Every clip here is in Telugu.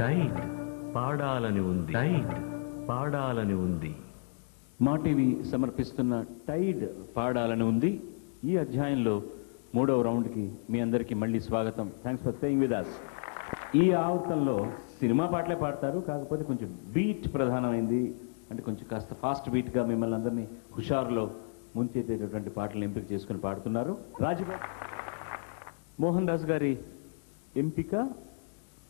టైట్ పాడాలని ఉంది, టైట్ పాడాలని ఉంది. మా టీవీ సమర్పిస్తున్న టైడ్ పాడాలని ఉంది. ఈ అధ్యాయంలో 3వ రౌండ్కి మీ అందరికీ మళ్ళీ స్వాగతం. Thanks for staying with us. ఈ ఆవర్తనలో సినిమా పాటలే పాడతారు, కాకపోతే కొంచెం బీట్ ప్రధానమైంది. అంటే కొంచెం కాస్త ఫాస్ట్ బీట్గా మిమ్మల్ని అందరినీ హుషారులో ముంచెత్తేటటువంటి పాటలు ఎంపిక చేసుకుని పాడుతున్నారు. రాజుగారు మోహన్ దాస్ గారి ఎంపిక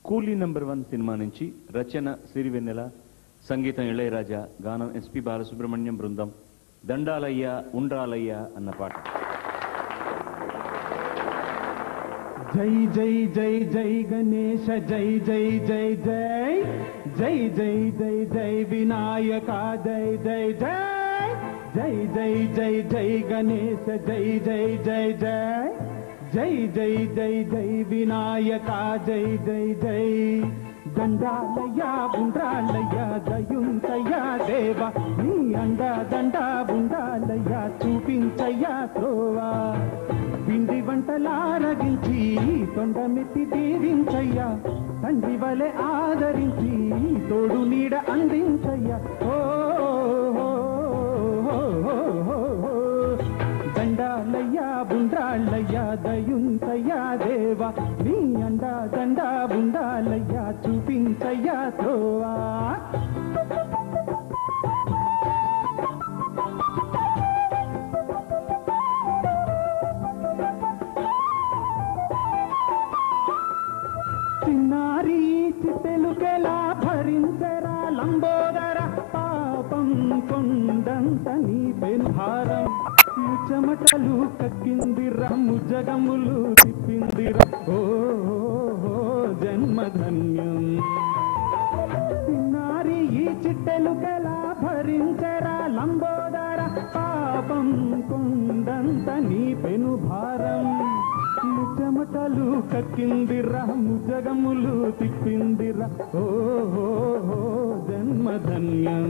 కూలీ నంబర్ 1 సినిమా నుంచి. రచన సిరివెన్నెల, సంగీతం ఇళయరాజా, గానం ఎస్పి బాలసుబ్రహ్మణ్యం బృందం. దండాలయ్య ఉండ్రాలయ్య అన్న పాట. జై జై జై జై గణేశ జై జై జై జై జై జై జై జై వినాయక జై జై జై జై జై జై జై గణేశ జై జై జై జై జై జై జై జై వినాయక జై జై జై దండాలయ్య ఉండ్రాలయ్య దయుంతయ్య దేవా నీ అండ దండ ఉండాలయ్య చూపించయ్య త్రోవా పిండి వంటలారగించి తొండమెత్తి దీవించయ్యా తండ్రి వలె ఆదరించి తోడు నీడ అందించయ్యా ఓ దండాలయ్యా బుండ్రాళ్ళయ్యా దయుంతయ్యా దేవా నీ అండా దండా బుండాలయ్యా చూపించయ్యా త్రోవా. చిన్నారి చిట్టెలుకెలా భరించరా లంబోదర పాపం కొండంత నీ పెనుహారం చెమటలు కక్కిందిరా ముజగములు తిప్పిందిరా ఓ జన్మధన్యం. చిన్నారి ఈ చిట్టెలుకెలా భరించరా లంబోదర పాపం కొండంత నీ పెనుభారం చెమటలు కక్కిందిరా ముజగములు తిప్పిందిరా ఓ జన్మధన్యం.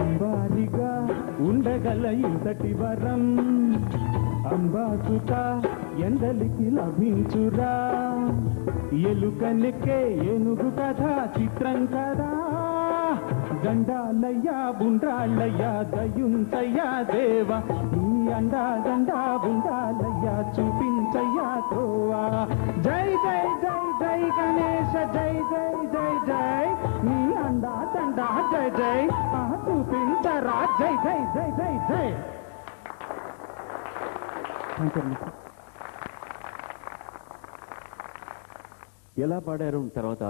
అంబారిగా ఉండగల ఇంతటి వరం అంబాసుత ఎందలికి లభించురా ఎలుకనెక్కే ఏనుగు కథ చిత్రం కదా దండాలయ్యా బుండ్రాళ్ళయ్యా దయుంతయ్యా దేవా నీ అండా దండా బుండాలయ్యా చూపించయ్యా తోవా. జై జై జై జై గణేశ జై జై జై జై నీ అండా దండా జై జై చూపించరా జై జై జై జై జై. ఎలా పాడారు తర్వాత